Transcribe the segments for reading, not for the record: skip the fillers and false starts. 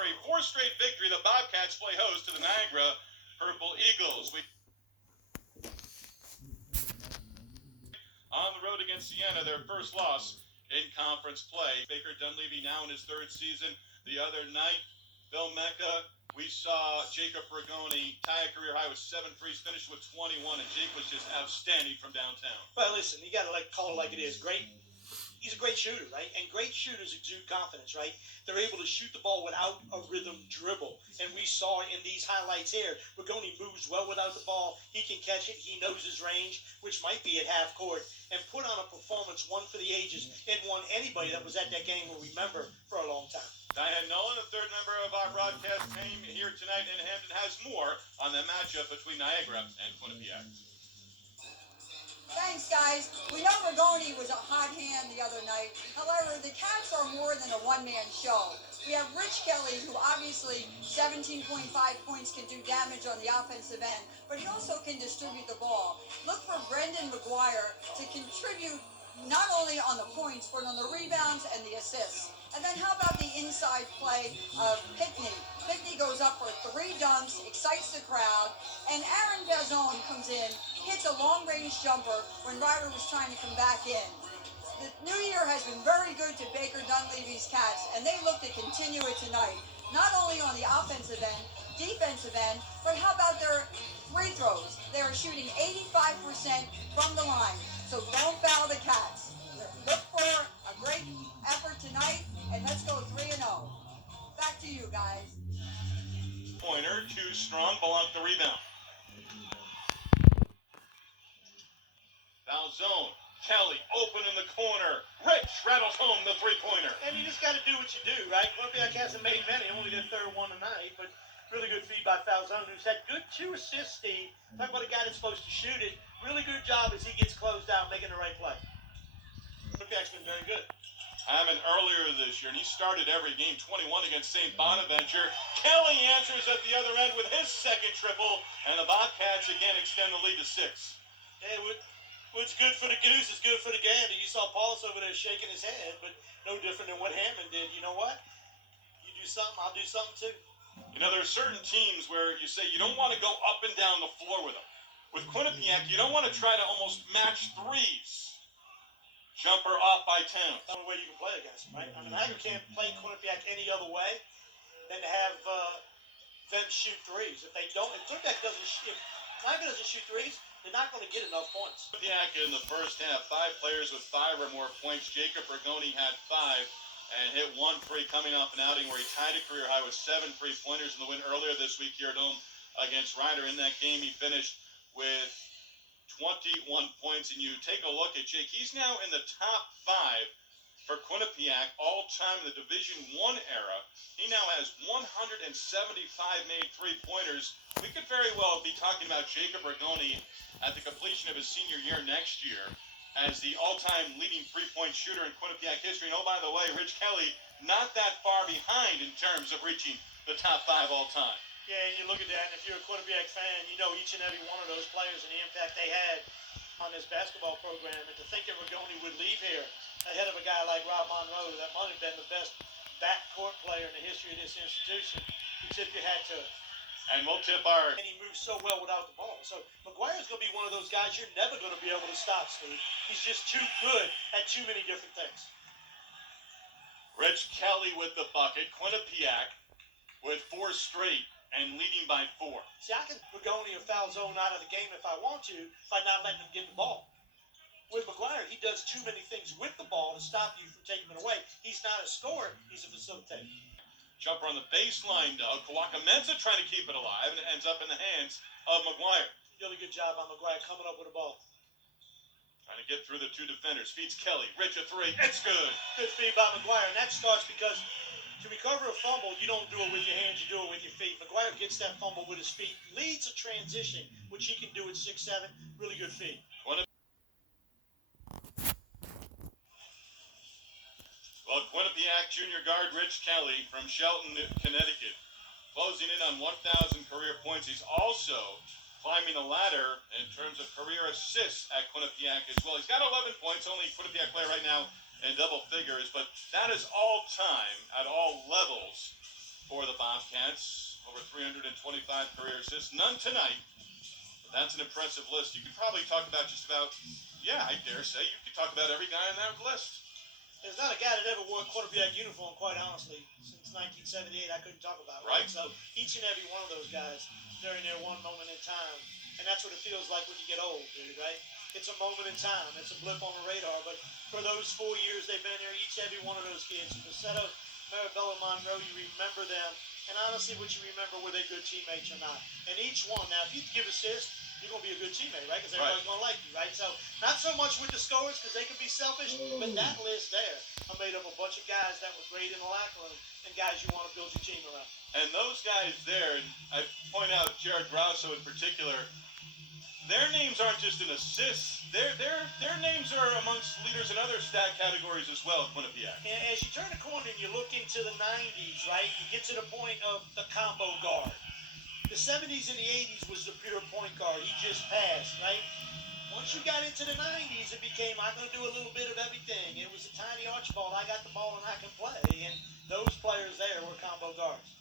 For a fourth straight victory, the Bobcats play host to the Niagara Purple Eagles. On the road against Siena, their first loss in conference play. Baker Dunleavy now in his third season. The other night, Bill Mecca, we saw Jacob Rigoni tie a career high with 7 threes, finished with 21, and Jake was just outstanding from downtown. Well, listen, you got to call it like it is. Great. He's a great shooter, right? And great shooters exude confidence, right? They're able to shoot the ball without a rhythm dribble. And we saw in these highlights here, Rigoni moves well without the ball. He can catch it. He knows his range, which might be at half court, and put on a performance one for the ages and won anybody that was at that game will remember for a long time. Diane Nolan, the third member of our broadcast team here tonight in Hampton, has more on the matchup between Niagara and Quinnipiac. Thanks, guys. We know Rigoni was a hot hand the other night. However, the Cats are more than a one-man show. We have Rich Kelly, who obviously 17.5 points can do damage on the offensive end, but he also can distribute the ball. Look for Brendan McGuire to contribute not only on the points, but on the rebounds and the assists. And then how about the inside play of Pickney? Pickney goes up for 3 dunks, excites the crowd, and Aaron Vazone comes in, hits a long-range jumper when Ryder was trying to come back in. The new year has been very good to Baker Dunleavy's Cats, and they look to continue it tonight. Not only on the offensive end, defensive end, but how about their free throws? They're shooting 85% from the line, so don't foul the Cats. Look for a great effort tonight, and let's go 3-0. Back to you, guys. Pointer, too strong, belong the rebound. Now zone. Kelly open in the corner. Rich rattles home the three-pointer. And you just got to do what you do, right? Quinnipiac hasn't made many, only their third one tonight, but really good feed by Falzone, who's had good 2 assists, Steve. Talk about a guy that's supposed to shoot it. Really good job as he gets closed out, making the right play. Quinnipiac's been very good. Hammond earlier this year, and he started every game, 21 against St. Bonaventure. Kelly answers at the other end with his second triple, and the Bobcats again extend the lead to 6. Yeah, what's good for the goose is good for the gander. You saw Paulus over there shaking his head, but no different than what Hammond did. You know what? You do something, I'll do something too. You know, there are certain teams where you say you don't want to go up and down the floor with them. With Quinnipiac, you don't want to try to almost match threes. Jumper off by 10. That's the only way you can play against them, right? I mean, Niagara can't play Quinnipiac any other way than to have them shoot threes. If they don't, if Quinnipiac doesn't, if Niagara doesn't shoot threes, they're not going to get enough points. Quinnipiac in the first half, 5 players with 5 or more points. Jacob Rigoni had 5 and hit 1 free coming off an outing where he tied a career high with 7 3-pointers in the win earlier this week here at home against Ryder. In that game, he finished with 21 points, and you take a look at Jake. He's now in the top 5 for Quinnipiac all-time in the Division I era. He now has 175 made 3-pointers. We could very well be talking about Jacob Rigoni at the completion of his senior year next year as the all-time leading 3-point shooter in Quinnipiac history. And oh, by the way, Rich Kelly not that far behind in terms of reaching the top 5 all-time. Yeah, and you look at that, and if you're a Quinnipiac fan, you know each and every one of those players and the impact they had on this basketball program. And to think that Rigoni would leave here ahead of a guy like Rob Monroe, that might have been the best backcourt player in the history of this institution, you tip your hat to it. And we'll tip our... And he moves so well without the ball. So McGuire's going to be one of those guys you're never going to be able to stop, Steve. He's just too good at too many different things. Rich Kelly with the bucket. Quinnipiac with 4 straight and leading by 4. See, I can Rigoni or Falzone out of the game if I want to, if I'm not letting him get the ball. With McGuire, he does too many things with the ball to stop you from taking it away. He's not a scorer, he's a facilitator. Jumper on the baseline, Doug. Kawaka-Mensah trying to keep it alive, and it ends up in the hands of McGuire. Really good job on McGuire coming up with the ball. Trying to get through the 2 defenders. Feeds Kelly. Rich a 3. It's good. Good feed by McGuire, and that starts because to recover a fumble, you don't do it with your hands, you do it with your feet. McGuire gets that fumble with his feet, leads a transition, which he can do at 6'7". Really good feed. Well, Quinnipiac junior guard Rich Kelly from Shelton, Connecticut, closing in on 1,000 career points. He's also climbing the ladder in terms of career assists at Quinnipiac as well. He's got 11 points, only Quinnipiac player right now in double figures, but that is all time at all levels for the Bobcats. Over 325 career assists. None tonight. But that's an impressive list. You could probably talk about just about, yeah, I dare say, you could talk about every guy on that list. There's not a guy that ever wore a quarterback uniform, quite honestly, since 1978. I couldn't talk about it. Right. So each and every one of those guys during their one moment in time, and that's what it feels like when you get old, dude. Right? It's a moment in time. It's a blip on the radar. But for those 4 years they've been there, each and every one of those kids, Paceto, Marabella, Monroe, you remember them. And honestly, what you remember, were they good teammates or not? And each one, now, if you give assists, you're going to be a good teammate, right? Because everybody's going to like you, right? So not so much with the scores because they can be selfish, but that list there are made up of a bunch of guys that were great in the locker room and guys you want to build your team around. And those guys there, and I point out Jared Grosso in particular, their names aren't just in assists. Their names are amongst leaders in other stat categories as well at Quinnipiac. And as you turn the corner and you look into the 90s, right, you get to the point of the combo guard. The 70s and the 80s was the pure point guard. He just passed, right? Once you got into the 90s, it became, I'm going to do a little bit of everything. It was a tiny Archibald. I got the ball and I can play. And those players there were combo guards.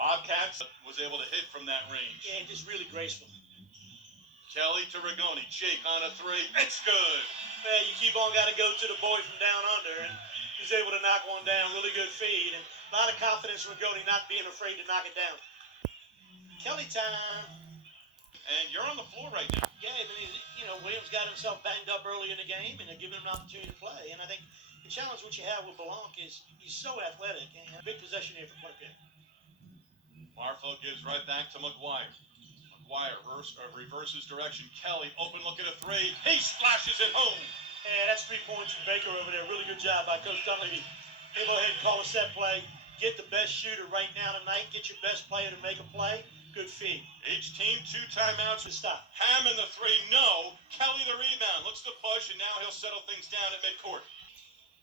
Bobcats was able to hit from that range. Yeah, just really graceful. Kelly to Rigoni. Jake on a three. It's good. Man, you keep on got to go to the boy from down under. And he's able to knock one down. Really good feed. And a lot of confidence from Rigoni not being afraid to knock it down. Kelly time. And you're on the floor right now. Yeah, but Williams got himself banged up early in the game, and they're giving him an opportunity to play. And I think the challenge what you have with Blanc is he's so athletic, and a big possession here for Quinnipiac. Marfo gives right back to McGuire. McGuire reverses direction. Kelly, open look at a three. He splashes it home. And that's 3 points from Baker over there. Really good job by Coach Dunleavy. He'll go ahead and call a set play. Get the best shooter right now tonight. Get your best player to make a play. Good feed. Each team 2 timeouts. To stop. Hammond the three, no. Kelly the rebound. Looks to push, and now he'll settle things down at midcourt.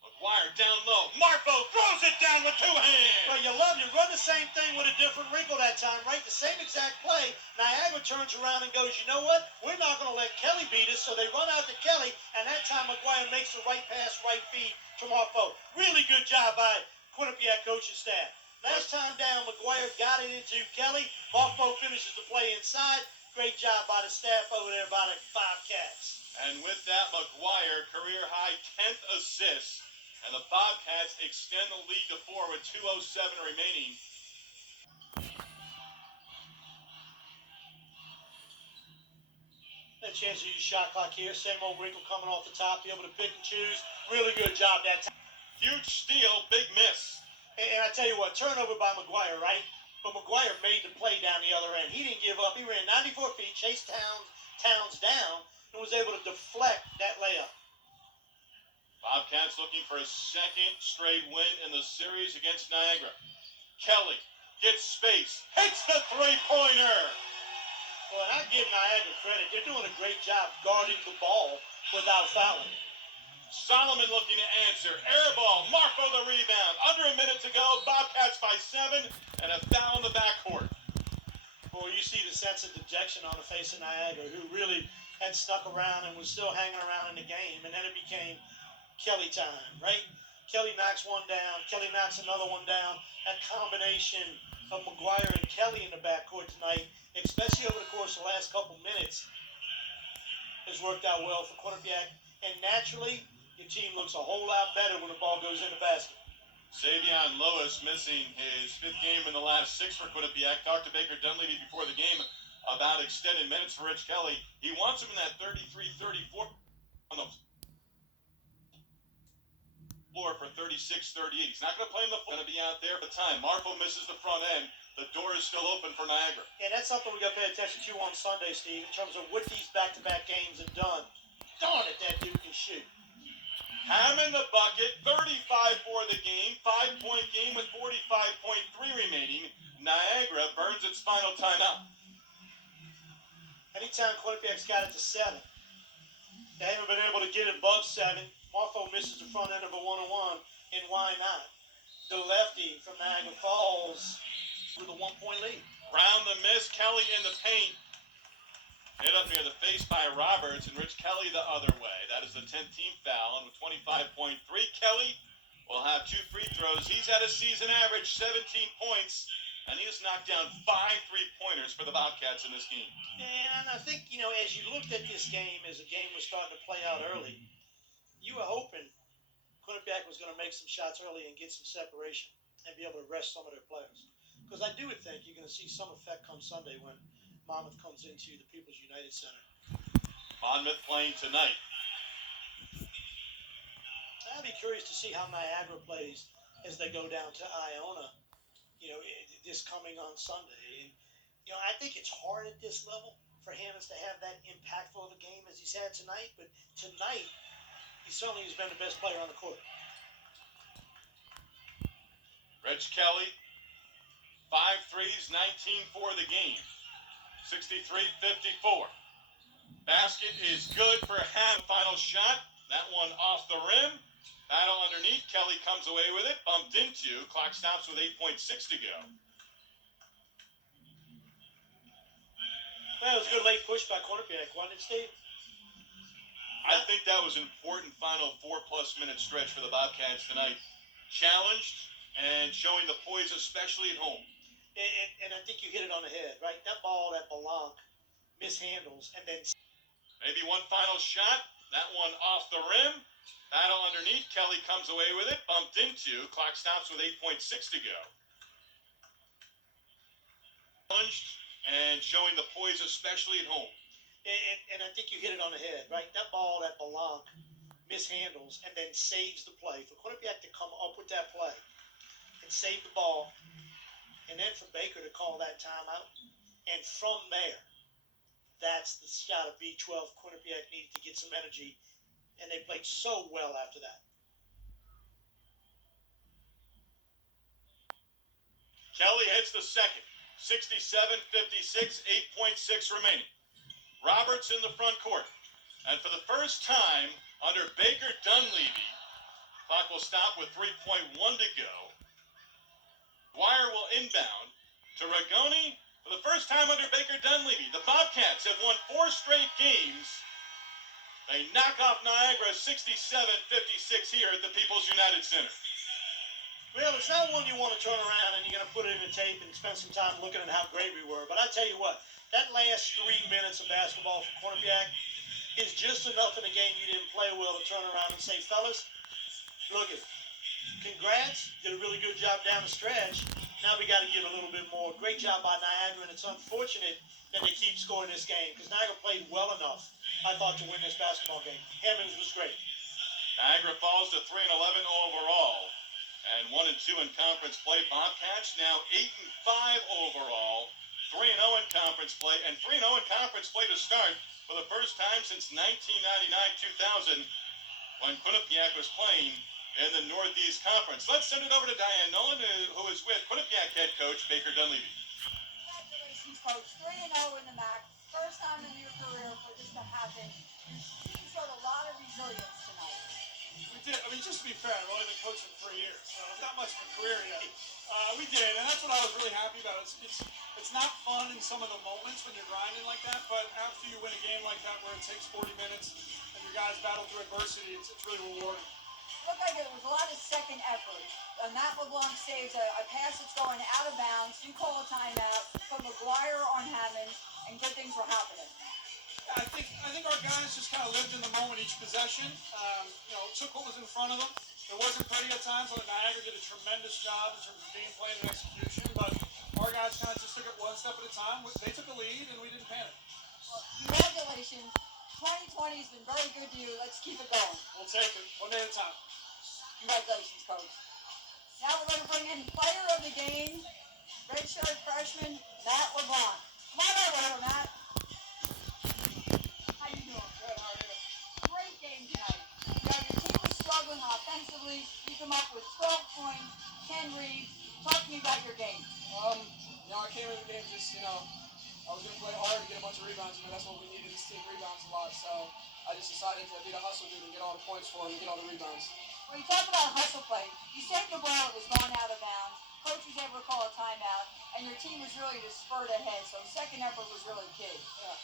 McGuire down low. Marfo throws it down with 2 hands. Well, you run the same thing with a different wrinkle that time, right? The same exact play. Niagara turns around and goes, you know what? We're not going to let Kelly beat us. So they run out to Kelly, and that time McGuire makes the right pass, right feed to Marfo. Really good job by Quinnipiac coaching staff. Last time down, McGuire got it into Kelly. Marfo finishes the play inside. Great job by the staff over there by the Bobcats. And with that, McGuire, career high 10th assist. And the Bobcats extend the lead to 4 with 2:07 remaining. A chance to use shot clock here. Same old wrinkle coming off the top. Be able to pick and choose. Really good job that time. Huge steal, big miss. And I tell you what, turnover by McGuire, right? But McGuire made the play down the other end. He didn't give up. He ran 94 feet, chased Towns down, and was able to deflect that layup. Bobcats looking for a second straight win in the series against Niagara. Kelly gets space, hits the three-pointer. Well, and I give Niagara credit. They're doing a great job guarding the ball without fouling. Solomon looking to answer. Air ball. Marfo the rebound. Under a minute to go. Bobcats by 7 and a foul in the backcourt. Boy, you see the sense of dejection on the face of Niagara, who really had stuck around and was still hanging around in the game. And then it became Kelly time, right? Kelly knocks one down. Kelly knocks another one down. That combination of McGuire and Kelly in the backcourt tonight, especially over the course of the last couple minutes, has worked out well for Quinnipiac. And naturally, your team looks a whole lot better when the ball goes in the basket. Savion Lewis missing his 5th game in the last 6 for Quinnipiac. Talked to Baker Dunleavy before the game about extended minutes for Rich Kelly. He wants him in that 33-34 on the floor for 36-38. He's not going to play him the floor. Going to be out there for the time. Marfo misses the front end. The door is still open for Niagara. And that's something we got to pay attention to on Sunday, Steve, in terms of what these back-to-back games have done. Darn it, that dude can shoot. Hammond the bucket, 35 for the game, 5-point game with 45.3 remaining. Niagara burns its final timeout. Anytime Quinnipiac's got it to 7, they haven't been able to get it above 7. Marfo misses the front end of a one-on-one, and why not? The lefty from Niagara Falls with a 1-point lead. Round the miss, Kelly in the paint. Hit up near the face by Roberts, and Rich Kelly the other way. That is the 10th team foul, and with 25.3, Kelly will have 2 free throws. He's at a season average, 17 points, And he has knocked down 5 3-pointers for the Bobcats in this game. And I think, as you looked at this game, as the game was starting to play out early, you were hoping Quinnipiac was going to make some shots early and get some separation and be able to rest some of their players. Because I do think you're going to see some effect come Sunday when Monmouth comes into the People's United Center. Monmouth playing tonight. I'd be curious to see how Niagara plays as they go down to Iona, this coming on Sunday. And, I think it's hard at this level for Hammonds to have that impactful of a game as he's had tonight. But tonight, he certainly has been the best player on the court. Reg Kelly, 5 threes, 19 for the game. 63-54. Basket is good for half. Final shot. That one off the rim. Battle underneath. Kelly comes away with it. Bumped into. Clock stops with 8.6 to go. Well, it was a good late push by Quinnipiac, wasn't it, Steve? I think that was an important final 4+ minute stretch for the Bobcats tonight. Challenged and showing the poise, especially at home. And I think you hit it on the head, right? That ball that Belanc mishandles and then maybe one final shot. That one off the rim. Battle underneath. Kelly comes away with it. Bumped into. Clock stops with 8.6 to go. Challenged and showing the poise, especially at home. And I think you hit it on the head, right? That ball that Belanc mishandles and then saves the play. For Quinnipiac to come up with that play and save the ball, and then for Baker to call that timeout, and from there, that's the shot of B12 Quinnipiac needed to get some energy, and they played so well after that. Kelly hits the second. 67-56, 8.6 remaining. Roberts in the front court. And for the first time under Baker Dunleavy, clock will stop with 3.1 to go. Dwyer will inbound to Rigoni. For the first time under Baker Dunleavy, the Bobcats have won 4 straight games. They knock off Niagara 67-56 here at the People's United Center. Well, it's not one you want to turn around and you're going to put it in a tape and spend some time looking at how great we were. But I tell you what, that last 3 minutes of basketball for Quinnipiac is just enough in a game you didn't play well to turn around and say, fellas, look it, congrats, did a really good job down the stretch. Now we got to give a little bit more. Great job by Niagara, and it's unfortunate that they keep scoring this game because Niagara played well enough, I thought, to win this basketball game. Hammonds was great. Niagara falls to 3-11 overall. And 1-2 in conference play. Bobcats now 8-5 overall, 3-0 in conference play, and 3-0 in conference play to start for the first time since 1999-2000, when Quinnipiac was playing in the Northeast Conference. Let's send it over to Diane Nolan, who is with Quinnipiac head coach Baker Dunleavy. Congratulations, coach. 3-0 in the MAC. First time in your career for this to happen. Your team showed a lot of resilience tonight. We did. I mean, just to be fair, I've only been coaching 3 years, so it's not much of a career yet. We did, and that's what I was really happy about. It's not fun in some of the moments when you're grinding like that, but after you win a game like that where it takes 40 minutes and your guys battle through adversity, it's really rewarding. Looked like it was a lot of second effort. Matt LeBlanc saves a pass that's going out of bounds. You call a timeout, put McGuire on Hammond, and good things were happening. I think our guys just kind of lived in the moment each possession. Took what was in front of them. It wasn't pretty at times. Like Niagara did a tremendous job in terms of game plan and execution, but our guys kind of just took it one step at a time. They took a lead, and we didn't panic. Well, congratulations. 2020 has been very good to you. Let's keep it going. We'll take it one day at a time. Congratulations, coach. Now we're going to bring in player of the game, redshirt freshman Matt LeBlanc. Come on over here, Matt. How you doing? Good, how are you? Great game tonight. Your team was struggling offensively. You come up with 12 points, 10 reads. Talk to me about your game. I came in the game just, I was going to play hard and get a bunch of rebounds. That's what we needed. This team rebounds a lot, so I just decided to be the hustle dude and get all the points for him and get all the rebounds. When you talk about hustle play, you saved the ball that was going out of bounds. Coach was able to call a timeout, and your team was really just spurred ahead. So second effort was really key. Yeah.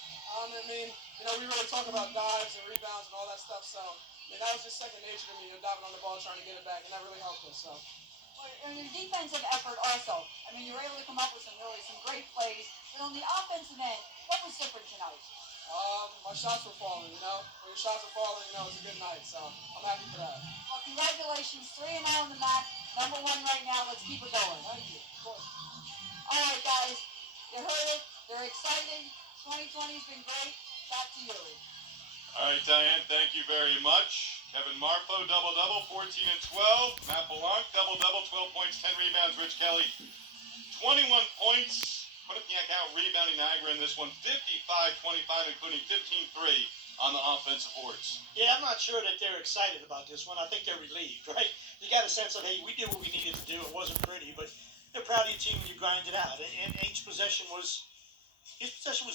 We really talk about dives and rebounds and all that stuff. So, that was just second nature to me, diving on the ball, trying to get it back, and that really helped us. So. Well, And your defensive effort also. I mean, you were able to come up with some great plays. But on the offensive end, what was different tonight? My shots were falling, you know. When your shots are falling, you know, it's a good night. So I'm happy for that. Well, congratulations. 3-0 on the MAC. Number one right now. Let's keep it going. Thank you. Of course. All right, guys. You heard it. They're excited. 2020's been great. Back to you. All right, Diane, thank you very much. Kevin Marfo, double-double, 14 and 12. Matt Belanc, double-double, 12 points, 10 rebounds. Rich Kelly, 21 points. Quinnipiac out rebounding Niagara in this one, 55-25, including 15-3 on the offensive boards. Yeah, I'm not sure that they're excited about this one. I think they're relieved, right? You got a sense of, hey, we did what we needed to do. It wasn't pretty, but they're proud of your team when you grind it out. And each possession was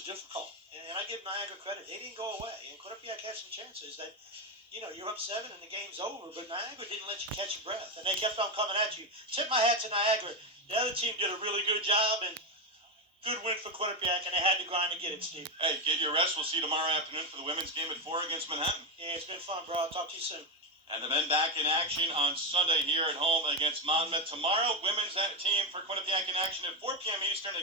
difficult. And I give Niagara credit. They didn't go away. And Quinnipiac had some chances that, you know, you're up 7 and the game's over, but Niagara didn't let you catch your breath. And they kept on coming at you. Tip my hat to Niagara. The other team did a really good job, and good win for Quinnipiac, and they had to grind to get it, Steve. Hey, get your rest. We'll see you tomorrow afternoon for the women's game at 4 against Manhattan. Yeah, it's been fun, bro. I'll talk to you soon. And the men back in action on Sunday here at home against Monmouth. Tomorrow, women's team for Quinnipiac in action at 4 p.m. Eastern.